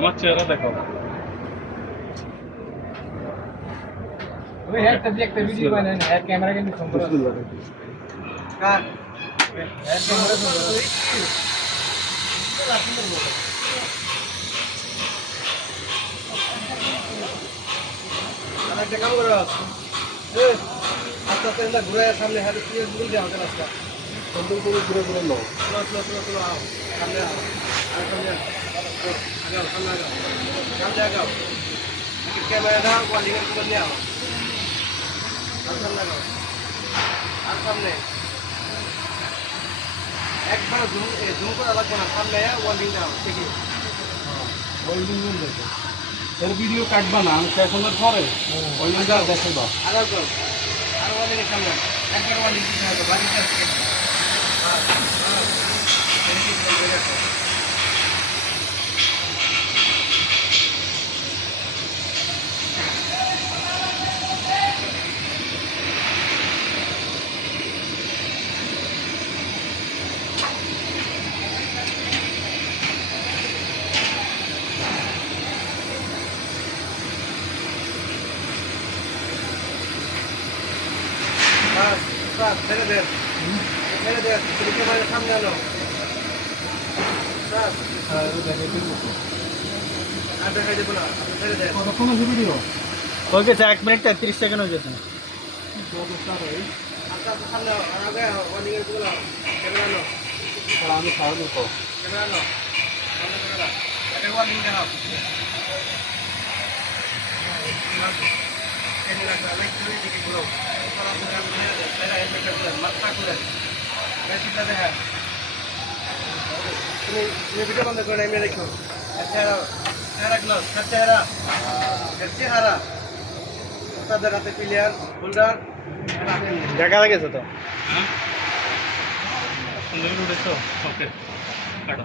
আমার চেহারা দেখো। ওই একটা দিয়ে একটা ভিডিও বানায় না, এর ক্যামেরা কিন্তু সম্পূর্ণ কার এর ক্যামেরা সম্পূর্ণ আরেকটা কাম করো এই আস্তে আস্তে না ঘুরে সামনে হাতে দিয়ে ঘুরে যাও রাস্তা সম্পূর্ণ পুরো ঘুরে নাও চলো আও সামনে আও আর সামনে আগাও সামনে আগাও সামনে আগাও ক্যামেরাটা ওয়ালিং এর উপর নিয়ে আও আর সামনে আগাও আর সামনে একবার জুম করা লাগবে না সামনে ওয়ালিং দাও ঠিকই ওয়েল্ডিং রুম দেখো। এর ভিডিও কাটবা না, আমি সেশনের পরে ওয়েল্ডিংটা দেখাইবা। আগাও যাও আর ওয়ালিং এর সামনে একবার ওয়ালিং দিতে হবে বাড়িতে আসছে ছেড়ে দেন তুমি ক্যামেরার সামনে আনো আর দেখাই দেবো না ছেড়ে দেন কতক্ষণ আছে video? Okay sir 1 minute 33 second হয়ে গেছে। আস্তে আস্তে সামনে আর আগে ওয়ালিং এর গুলো ক্যামেরা আনো আমি সারবো তো। ক্যামেরা আনো সামনে ক্যামেরা এটা ওয়ালিং দেখাও ক্যামেরা লাইট করে দিকে ঘুরো মাথা করে বেশিটা দেখা তুমি ভিডিও বন্ধ করে এমনি রেখো চেহারা গ্লাস চেহারা তাদের হাতে প্লেয়ার হোল্ডার দেখা গেছে তো। হ্যাঁ সুন্দর উঠেছো। ওকে কাটো।